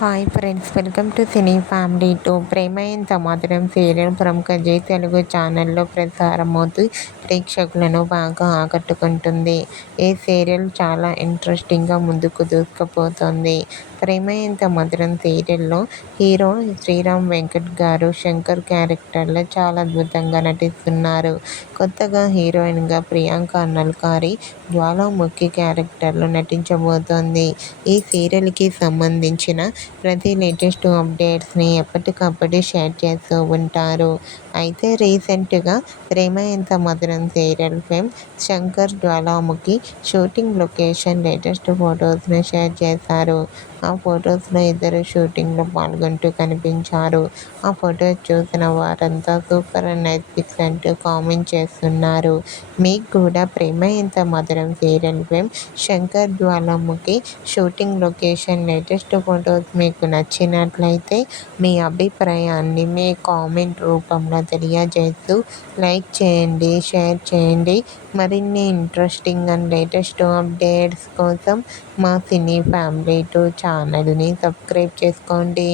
Hi friends, welcome to cine family two. Prema Entha Madhuram serial ప్రముఖ G Telugu ఛానల్లో ప్రసారమవుతూ ప్రేక్షకులను బాగా ఆకట్టుకుంటుంది. ఈ సీరియల్ చాలా ఇంట్రెస్టింగ్గా ముందుకు దూసుకుపోతోంది. ప్రేమ ఎంత మధురం సీరియల్లో హీరో శ్రీరామ్ వెంకట్ గారు శంకర్ క్యారెక్టర్లో చాలా అద్భుతంగా నటిస్తున్నారు. కొత్తగా హీరోయిన్గా ప్రియాంక నల్కారి జ్వాలాముఖి క్యారెక్టర్లో నటించబోతోంది. ఈ సీరియల్కి సంబంధించిన ప్రతి లేటెస్ట్ అప్డేట్స్ని ఎప్పటికప్పుడు షేర్ చేస్తూ ఉంటారు. అయితే రీసెంట్గా ప్రేమ Entha Madhuram serial fame Shankar Jwalamukhi shooting location latest ఫొటోస్ని షేర్ చేశారు. ఆ ఫొటోస్లో ఇద్దరు షూటింగ్లో పాల్గొంటూ కనిపించారు. ఆ ఫొటోస్ చూసిన వారంతా సూపర్ అండ్ నైస్ పిక్స్ అంటూ కామెంట్ చేస్తున్నారు. మీకు కూడా ప్రేమ Entha Madhuram serial fame Shankar Jwalamukhi shooting location latest photos మీకు నచ్చినట్లయితే మీ అభిప్రాయాన్ని మీ కామెంట్ రూపంలో తెలియజేస్తూ లైక్ చేయండి, షేర్ చేయండి. మరిన్ని ఇంట్రెస్టింగ్ అండ్ లేటెస్ట్ అప్డేట్స్ కోసం మా సినీ ఫ్యామిలీ టూ ఛానల్ని సబ్స్క్రైబ్ చేసుకోండి.